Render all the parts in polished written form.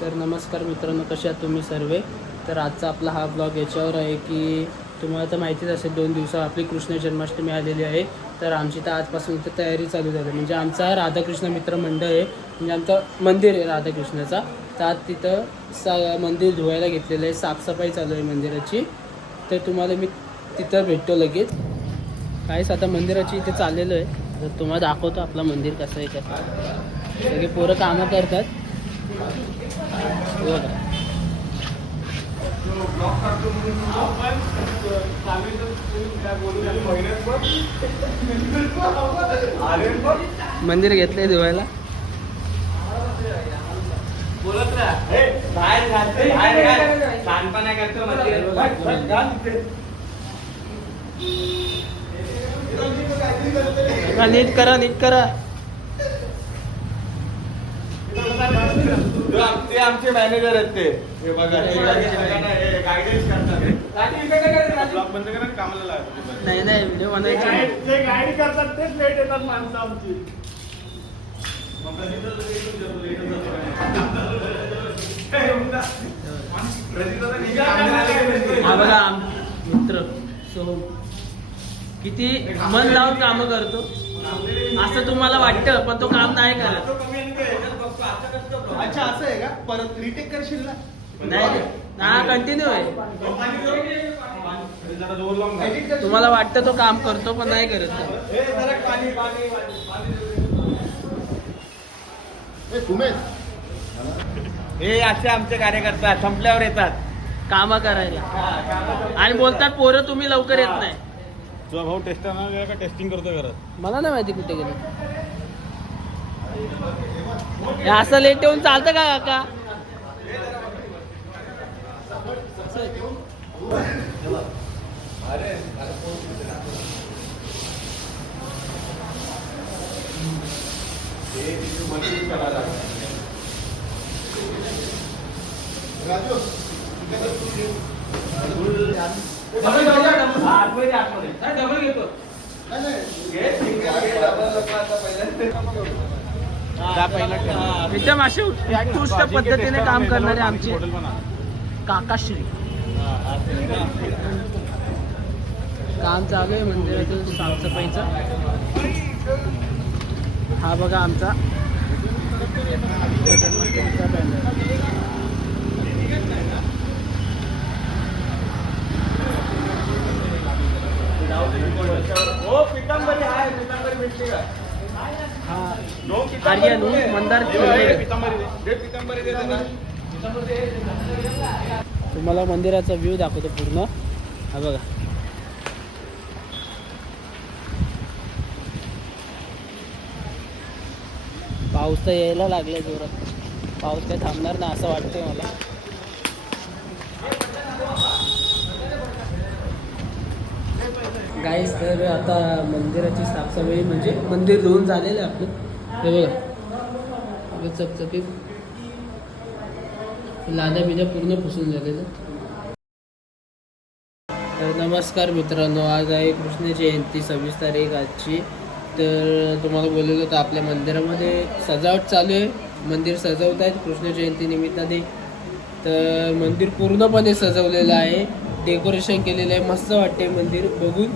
तर नमस्कार मित्रांनो, कसे आहात तुम्ही सर्व. तर आजचा आपला हा ब्लॉग याच्यावर आहे की तुम्हाला तर माहितीच असेल 2 दिवसात आपली कृष्ण जन्माष्टमी आलेली आहे. तर आमची तर आजपासून इथं तयारी चालू झाली. म्हणजे आमचा राधाकृष्ण मित्र मंडळ आहे, म्हणजे आमचं मंदिर आहे राधाकृष्णाचा. तर आज तिथं मंदिर धुवायला घेतलेलं आहे, साफसफाई चालू आहे मंदिराची. तर तुम्हाला मी तिथं भेटतो लगेच. काहीच आता मंदिराची इथे चाललेलं आहे. तर तुम्हाला दाखवतो आपलं मंदिर कसं आहे. कसं सगळे पोरं कामं करतात बघा. मंदिर घेतलंय धुवायला. नीट करा, नीट करा. ते आमचे मॅनेजर आहेत ते बघा, गायडन्स करतात. ब्लॉग बंद करा, कामाला लागतात. नाही नाही, व्हिडिओ बनवायचे. जे गाईड करतात तेच लेट येतात माणसं आमची. हा बघा मित्र सोहम किती मन लावून काम करतो असं तुम्हाला वाटतं, पण तो काम नाही करत. अच्छा, असं आहे का? परत रिटेक करशील ना? नाही हा कंटिन्यू आहे. जरा जोर लावून तुम्हाला वाटतं तो काम करतो, पण नाही करत. हे असे आमचे कार्यकर्ता संपल्यावर येतात कामं करायला आणि बोलतात पोरं तुम्ही लवकर येत नाही. तुझा भाऊ टेस्टर का टेस्टिंग करतो घरात? मला नाही माहिती कुठे गेले. हे असं लेट येऊन चालतं का काका? डबल घेतो. एकदम असे उत्कृष्ट पद्धतीने काम करणारे आमचे काकाश्री. काम चालू आहे मंदिरातून साफसफाईचं. हा बघा आमचा जन्माष्टमीचा बॅनर. आर्यन मंदार. तुम्हाला मंदिराचा व्ह्यू दाखवतो पूर्ण. हा बघा पाऊस तर यायला लागलाय जोरात. पाऊस काही थांबणार नाही असं वाटतंय मला. गाईस, तर आता मंदिराची साफसफाई म्हणजे मंदिर धुवून झालेलं आहे आपलं. हे बघा चकचकीत लाद्या बिद्या पूर्ण पुसून झालेलं. तर नमस्कार मित्रांनो, आज आहे कृष्ण जयंती 26 तारीख आजची. तर तुम्हाला बोललेलं होतं आपल्या मंदिरामध्ये सजावट चालू आहे. मंदिर सजवत आहेत कृष्ण जयंती निमित्ताने. तर मंदिर पूर्णपणे सजवलेलं आहे, डेकोरेशन केलेलं आहे. मस्त वाटते मंदिर बघून.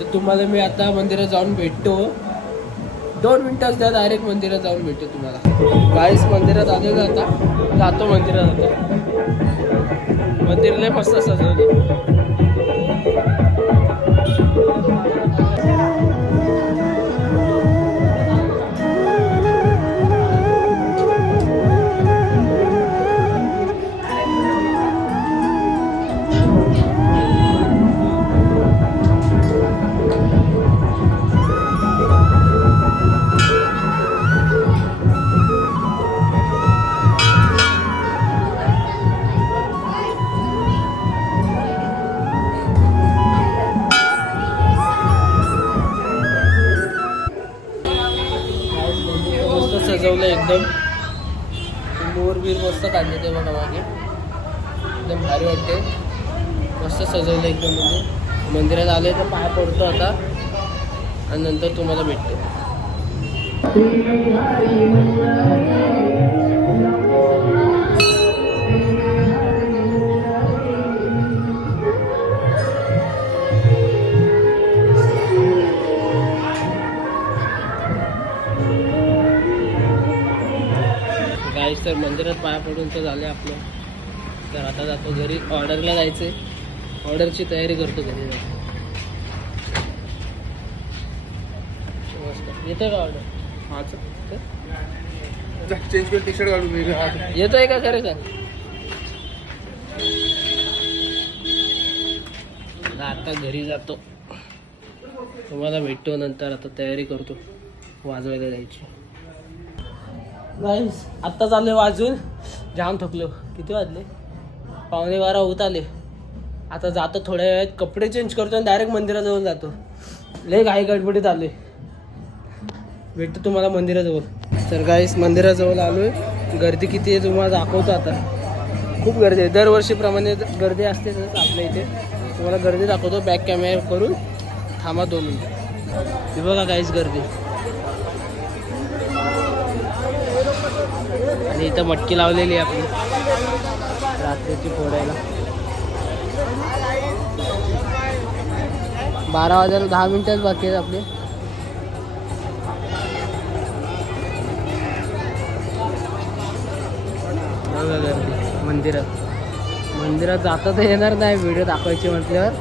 तर तुम्हाला मी आता मंदिरात जाऊन भेटतो. 2 मिनिटात द्या, डायरेक्ट मंदिरात जाऊन भेटतो तुम्हाला. गाईस, मंदिरात आलेलो आता, जातो मंदिरात. आता मंदिर लय मस्त सजवले. सजवलं एकदम. मोरबीर मस्त काढले ते बघा मागे, एकदम भारी वाटते. मस्त सजवलं एकदम. म्हणजे मंदिरात आले तर पाय पडतो आता आणि नंतर तुम्हाला भेटतो. मंदिरात पाया पडून तर झाले आपलं. तर आता जातो घरी, ऑर्डरला जायचं आहे. ऑर्डरची तयारी करतो घरी जातो. येतोय का ऑर्डर? हां चेंज कर, टी शर्ट घालून येतोय का खरं का? आता घरी जातो, तुम्हाला भेटतो नंतर. आता तयारी करतो वाजवायला जायची. गाईस आत्ता चालले वाजून, जाम थकलो. किती वाजले? 11:15 होत आले. आता जातो थोड्या वेळात, कपडे चेंज करतो आणि डायरेक्ट मंदिराजवळ जातो. लय घाई गडबडीत आलोय. भेटतो तुम्हाला मंदिराजवळ. तर गाईस मंदिराजवळ आलोय. गर्दी किती आहे तुम्हाला दाखवतो आता. खूप गर्दी आहे, दरवर्षीप्रमाणे गर्दी असतेच आपल्या इथे. तुम्हाला गर्दी दाखवतो बॅक कॅमेरा करून. थांबा 2 मिनिटं. हे बघा गाईस गर्दी. आणि इथं मटकी लावलेली आहे आपली रात्रीची फोडायला. 12 वाजायला 10 मिनिटच बाकी आहेत आपले. बघा गर्दी मंदिरात जाता तर येणार नाही, व्हिडिओ दाखवायची म्हटल्यावर.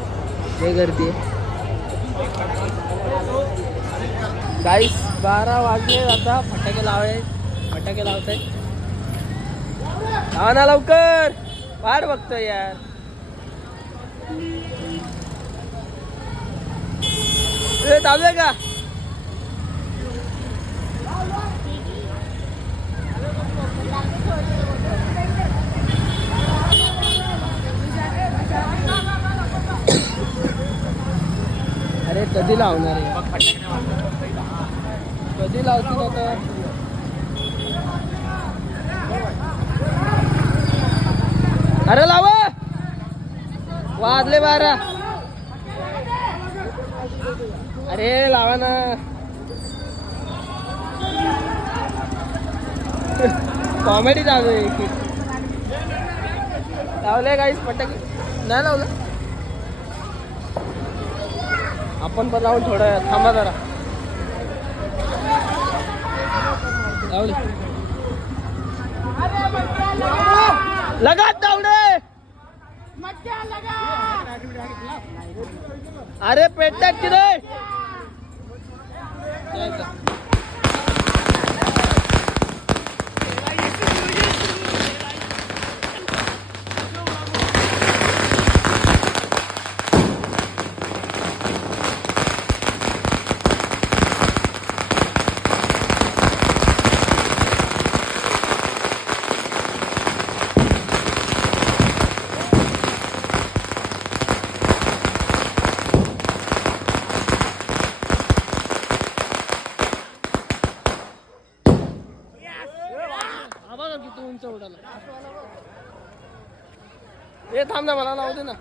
लय गर्दी आहे गाईस. 12 वाजले. आता फटाके लावतायत. लावा ना लवकर, वाट बघतोय यार. चालू का? अरे कधी लावणार आहे? कधी लावतील आता? अरे लावा, वाजले 12. अरे लावा ना. कॉमेडी चालू आहे. लावले गाईस फटाके? नाही लावलं. आपण पण लावून थोडं थांबा जरा. लावले लगात दावडे. अरे पेटतात की रे? किती उंच उडाला. हे थांब ना, मला लावू दे ना.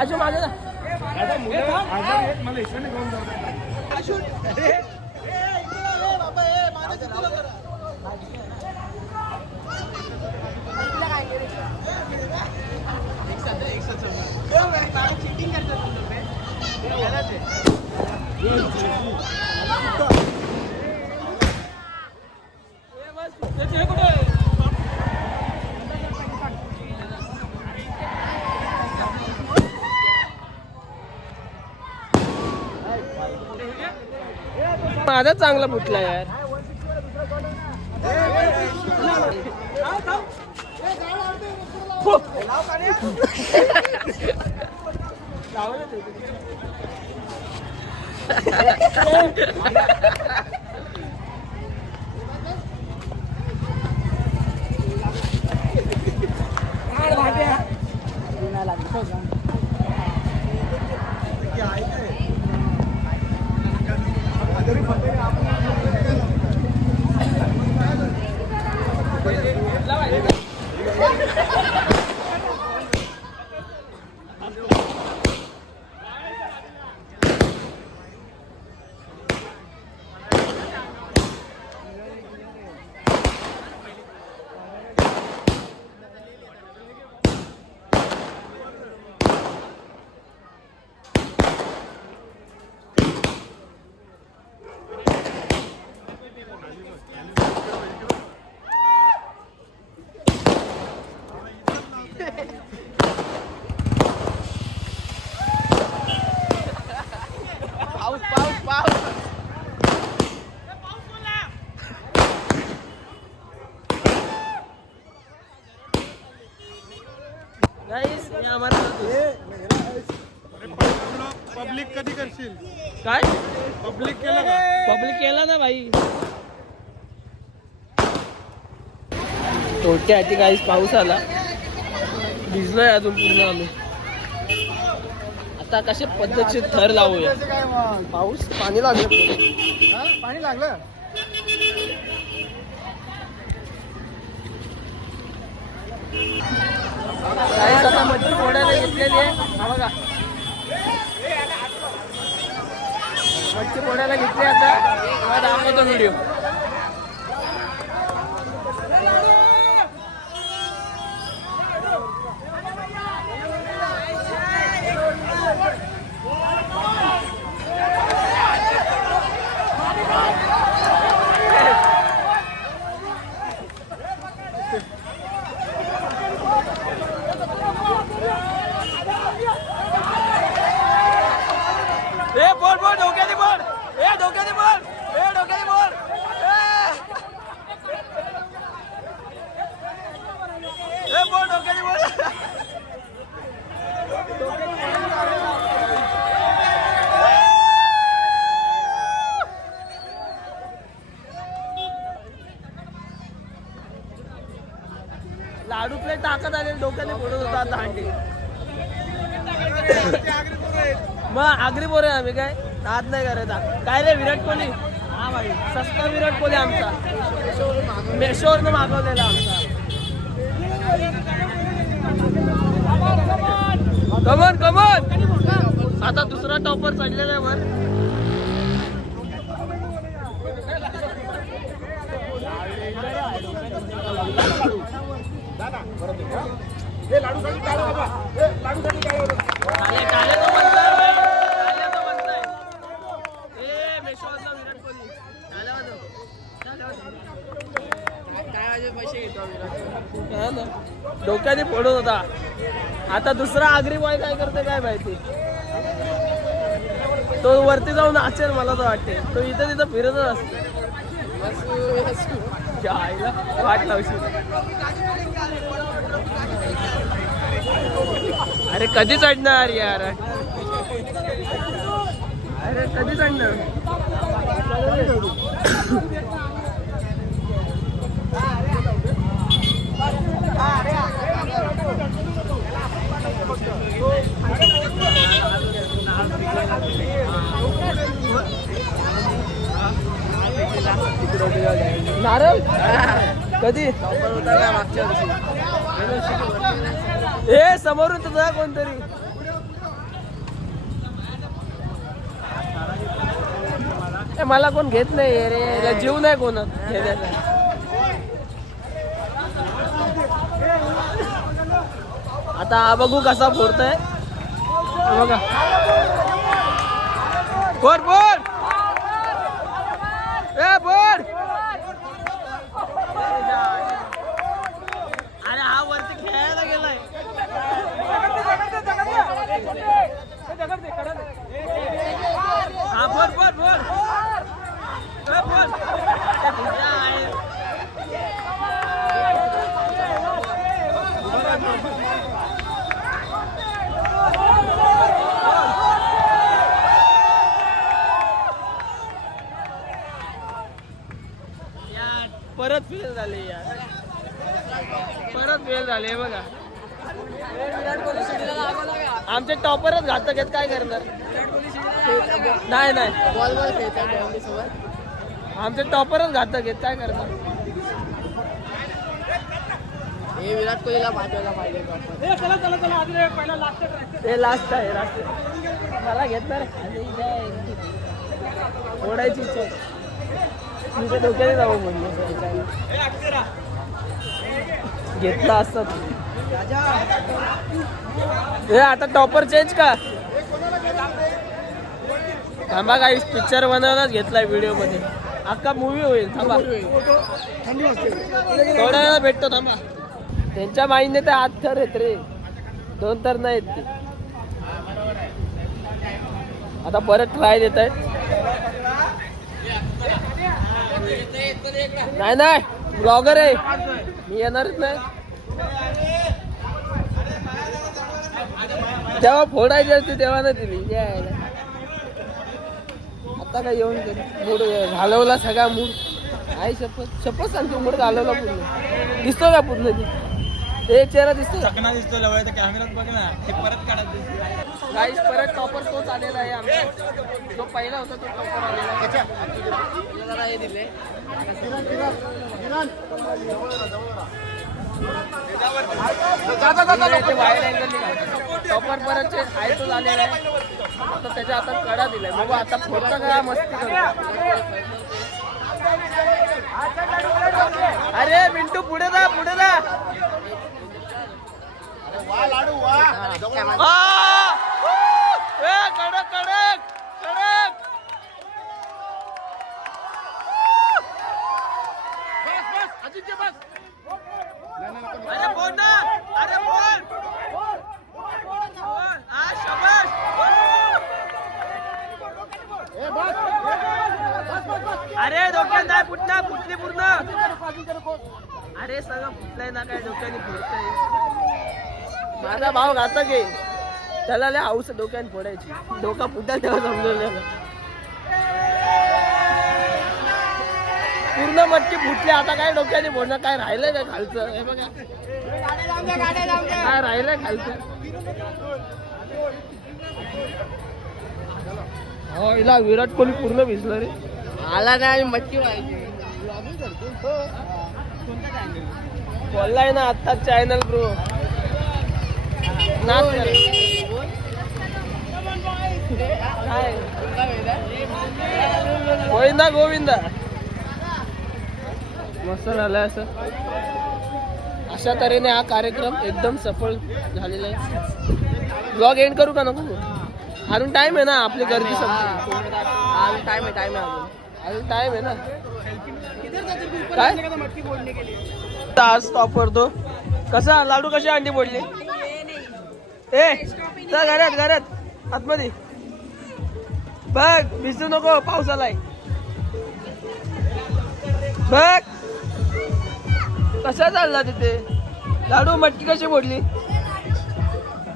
आजू माझे ना. माझा चांगला फुटला यार. पब्लिक कधी करशील काय पब्लिक केलं का पब्लिक केला ना भाई. तोट्या आधी काहीच पाऊस आला, भिजलोय अजून पूर्ण आम्ही. आता कसे पद्धतशीर थर लावूया. पाऊस पाणी लागलं, पाणी लागलं. काही आता मच्छी फोडायला घेतलेली आहे. हा बघा मच्छी फोडायला घेतली. आता तेव्हा दाखवतो व्हिडिओ. बोल बोल डोक्याने बोल. डोक्याने बोल. डोक्याने बोल. बोल डोक्याने बोल. लाडूतले टाकत आले, डोक्याने फोडत होता आता हांडी. मग आगरी पोरे आम्ही काय नाद नाही करायचा. काय रे विराट कोहली. हा भाई सस्ता विराट कोहली आमचा, मेशोवरनं मागवलेला आमचा. कमन कमन. आता दुसरा टॉपर चढलेला आहे वर. डोक्याने फोडत होता. आता दुसरा आगरी बॉय काय करते काय माहिती. तो वरती जाऊन नाचेल मला तर वाटते. तो इथं तिथं फिरतच असतो. वाट लावशी. अरे कधी चढणार यार. अरे कधी चढणार. नारळ कधी मागच्या वर्षी. हे समोरून तुझा कोणतरी. मला कोण घेत नाही रे, जीव नाही कोण घेण्याचा. आता बघू कसा फोडतोय बघा. बोल बोल. बोल. अरे हा वरती खेळायला गेलाय. हा बोल बोल बोल. बोल. परत फेल झाले यार. परत फेल झाले बघा. आमचे टॉपरच घातक आहेत, काय करणार. नाही नाही बॉल बॉल खेळतात आमचे टॉपरच घातक आहेत, काय करणार. हे विराट कोहलीला पाठवायला पाहिजे. ते लास्ट आहे. मला घेतणार ओढायची इच्छा आहे. तुमच्या डोक्याने जावं म्हणलं घेतला असत. हे आता टॉपर चेंज का. थांबा काही पिक्चर बनवायलाच घेतलाय व्हिडिओ मध्ये. अख्खा मूवी होईल. थांबा थोड्या वेळा भेटतो. थांबा त्यांच्या माईने ते 8 थर आहेत रे, 2 थर नाहीत ते. आता परत ट्राय देत आहेत. नाही नाही ब्लॉगर आहे मी, येणारच नाही. जेव्हा फोडायची असते तेव्हा नाही दिली यायला. आता काय येऊन मूड घालवला सगळा मूड. आई शपथ शपथ सांगतो मूड घालवला पूर्ण. दिसतो का पूर्ण ती एक चेहरा दिसतो चकना दिसतो लवळ्या कॅमेऱ्यात बघ ना ते परत काढत गाईस परत टॉपर तोच आलेला आहे आमचा जो पहिला होता तो टॉपर आलेला आहे. जरा हे दिले वाईड अँगल टॉपर परत आहे तो झालेला आहे. आता त्याच्या हातात कडा दिलाय बाबा. आता फोडता का मस्ती करतो. अरे मिंटू पुढे जा पुढे जा. कडक कडक कडक. अरे बोल ना. अरे बोल. शाबाश. अरे डोक्यात नाही फुटणार फुटली पूर्ण. अरे सगळं फुटलंय ना काय डोक्याने फोडतंय. माझा भाव घातक आहे त्याला लय हाऊस डोक्याने फोडायची. डोका फुटायला तेव्हा समजवलेलं पूर्ण मटकी फुटली. आता काय डोक्याने फोडणं काय राहिलंय का खालचं. हे बघा काय राहिलंय खालचं. हो हिला विराट कोहली पूर्ण भिजलं रे. आला नाही मटकी व्हायची बोललाय ना आता चॅनल ब्रो. गोविंदा गोविंदा मस्त झालंय असं. अशा तऱ्हेने हा कार्यक्रम एकदम सफल झालेला आहे. ब्लॉग एंड करू का नको. अजून टाइम आहे ना आपली गर्दी संपली. अजून टाइम आहे अजून टाइम आहे ना. काय आज स्टॉप करतो. कसा लाडू कशी अंडी फोडली. ए चल घरात आतमध्ये बघ. भिजू नको पाऊस आलाय. बघ कसा चालला तिथे लाडू. मटकी कशी फोडली.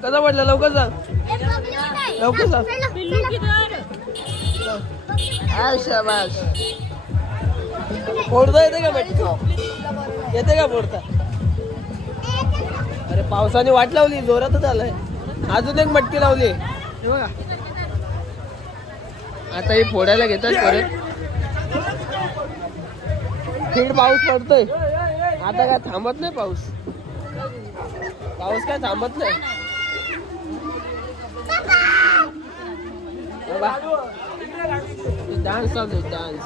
कसा पडला लवकर सांग लवकर सांग. शाबाश. फोडता येते का मटकी येते का फोडता. अरे पावसाने वाट लावली जोरातच आलाय. अजून एक मटकी लावली हे बघा. आता हे फोडायला घेतात परत. थेट पाऊस पडतोय. आता काय थांबत नाही पाऊस. पाऊस काय थांबत नाही. डान्स चालू डान्स.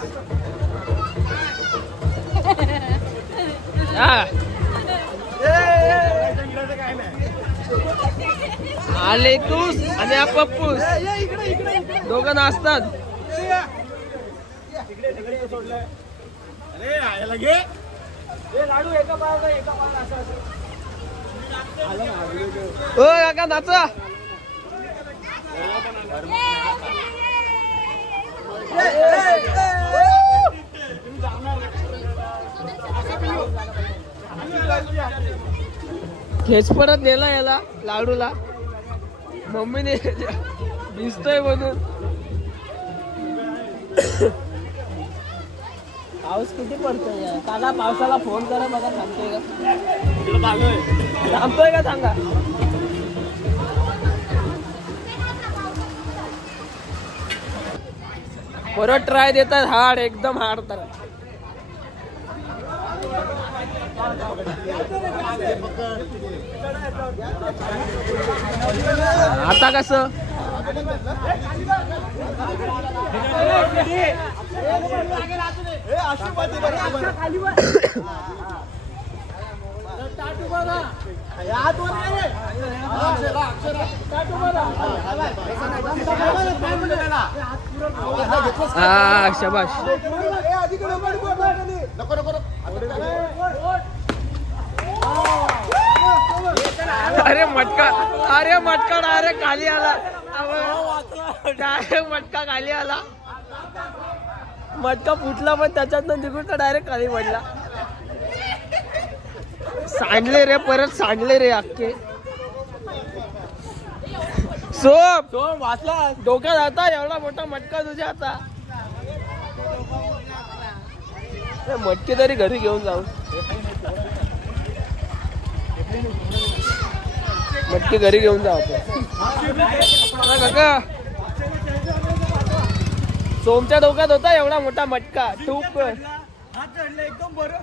आले तूस आणि हा पप्पूस दोघं नाचतात. ओ काका नाचा. खेच परत नेला याला लाडूला. मम्मीने दिसतोय म्हणून. पाऊस किती पडतोय काका. पावसाला फोन करा बघा थांबतोय का. थांबतोय का सांगा. परत ट्राय देतात हार्ड एकदम हार्ड. तर आता कसं शाबाश. अरे मटका डायरेक्ट खाली आला. डायरेक्ट मटका खाली आला. मटका फुटला पण त्याच्यातनं निघून तर डायरेक्ट खाली पडला. सांडले रे परत सांडले रे अख्खे. सोप वाचला डोक्यात आता एवढा मोठा मटका तुझ्या आता मटके तरी घरी घेऊन जाऊ मटके घरी घेऊन जाऊ काका सोमच्या डोक्यात होता एवढा मोठा मटका तूप एकदम बरं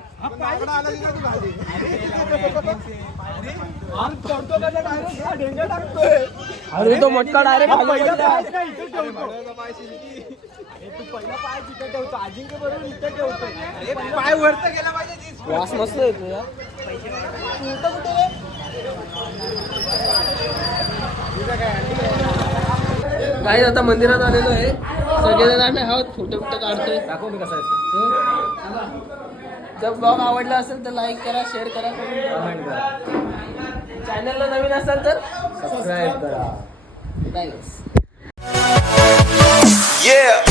अरे तो मटका डायरेक्ट पाय वरत गेला पाहिजे वास मस्त येतो यार काही आता मंदिरात आलेलो आहे सगळेजण आहोत फोटो काढतोय दाखव मी कसा जर ब्लॉग आवडला असेल तर लाईक करा शेअर करा कमेंट करा चॅनलला नवीन असाल तर सबस्क्राईब करा थँक्स Yeah.